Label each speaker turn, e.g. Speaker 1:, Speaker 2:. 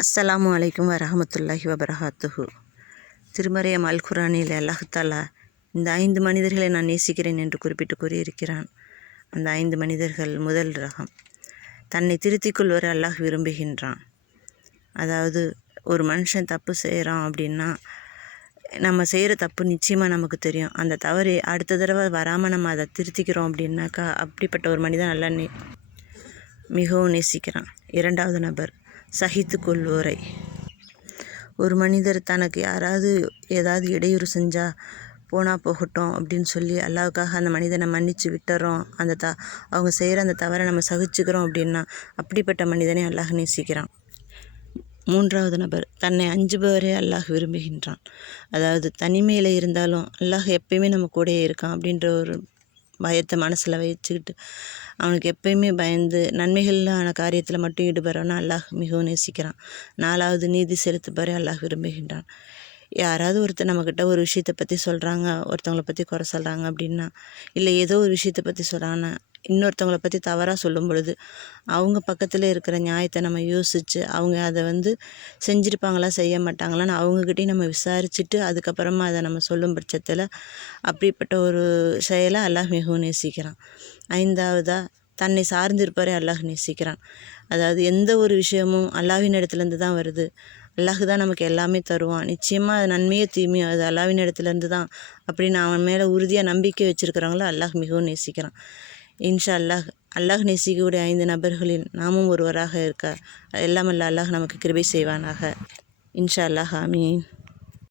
Speaker 1: அஸ்ஸலாமு அலைக்கும் வரஹமத்துல்லாஹி வபரகாத்துஹு திருமறையம் அல் குரானில் அல்லாஹாலா இந்த ஐந்து மனிதர்களை நான் நேசிக்கிறேன் என்று குறிப்பிட்டு கூறியிருக்கிறான். அந்த ஐந்து மனிதர்கள் முதல் ரகம். தன்னை திருத்திக் கொள்வரை அல்லாஹ் விரும்புகின்றான். அதாவது ஒரு மனுஷன் தப்பு செய்கிறான் அப்படின்னா நம்ம செய்கிற தப்பு நிச்சயமாக நமக்கு தெரியும். அந்த தவறு அடுத்த தடவை வராமல் நம்ம அதை திருத்திக்கிறோம் அப்படின்னாக்கா அப்படிப்பட்ட ஒரு மனிதன் நல்லா நே மிகவும் நேசிக்கிறான். இரண்டாவது நபர். சகித்து கொள்வோரை ஒரு மனிதர் தனக்கு யாராவது ஏதாவது இடையூறு செஞ்சால் போனால் போகட்டும் அப்படின்னு சொல்லி அல்லாவுக்காக அந்த மனிதனை மன்னித்து விட்டுறோம். அந்த த அவங்க செய்கிற அந்த தவறை நம்ம சகிச்சுக்கிறோம் அப்படின்னா அப்படிப்பட்ட மனிதனை அல்லாஹ் நேசிக்கிறான். மூன்றாவது நபர் தன்னை அஞ்சுபவரே அல்லாஹ் விரும்புகின்றான். அதாவது தனிமையில் இருந்தாலும் அல்லாஹ் எப்பயுமே நம்ம கூடயே இருக்கான் அப்படின்ற ஒரு பயத்தை மனசில் வச்சுக்கிட்டு அவனுக்கு எப்பயுமே பயந்து நன்மைகளான காரியத்தில் மட்டும் ஈடுபடுறவனா அல்லாஹ் மிகவும் நேசிக்கிறான். நாலாவது நீதி செலுத்துப்பாரு அல்லாஹ் விரும்புகின்றான். யாராவது ஒருத்தர் நம்மக்கிட்ட ஒரு விஷயத்தை பற்றி சொல்கிறாங்க ஒருத்தவங்களை பற்றி குறை சொல்கிறாங்க அப்படின்னா இல்லை ஏதோ ஒரு விஷயத்தை பற்றி சொல்கிறாங்கன்னா இன்னொருத்தவங்கள பற்றி தவறாக சொல்லும் பொழுது அவங்க பக்கத்தில் இருக்கிற நியாயத்தை நம்ம யோசித்து அவங்க அதை வந்து செஞ்சுருப்பாங்களா செய்ய மாட்டாங்களான்னு அவங்கக்கிட்டையும் நம்ம விசாரிச்சுட்டு அதுக்கப்புறமா அதை நம்ம சொல்லும் பட்சத்தில் அப்படிப்பட்ட ஒரு செயலை அல்லாஹ் மிகவும் நேசிக்கிறான். ஐந்தாவதாக தன்னை சார்ந்திருப்பாரே அல்லாஹ் நேசிக்கிறான். அதாவது எந்த ஒரு விஷயமும் அல்லாவின் இடத்துலேருந்து தான் வருது. அல்லாஹு தான் நமக்கு எல்லாமே தருவான். நிச்சயமாக அது நன்மையோ தீமையோ அது அல்லாவின் இடத்துலேருந்து தான் அப்படின்னு அவன் மேலே உறுதியாக நம்பிக்கை வச்சுருக்கிறவங்கள அல்லாஹ் மிகவும் நேசிக்கிறான். இன்ஷா அல்லாஹ் அல்லாஹ் நேசிக்கக்கூடிய ஐந்து நபர்களில் நாமும் ஒருவராக இருக்க எல்லாம் அல்லாஹ் நமக்கு கிருபை செய்வானாக. இன்ஷா அல்லாஹ் ஆமீன்.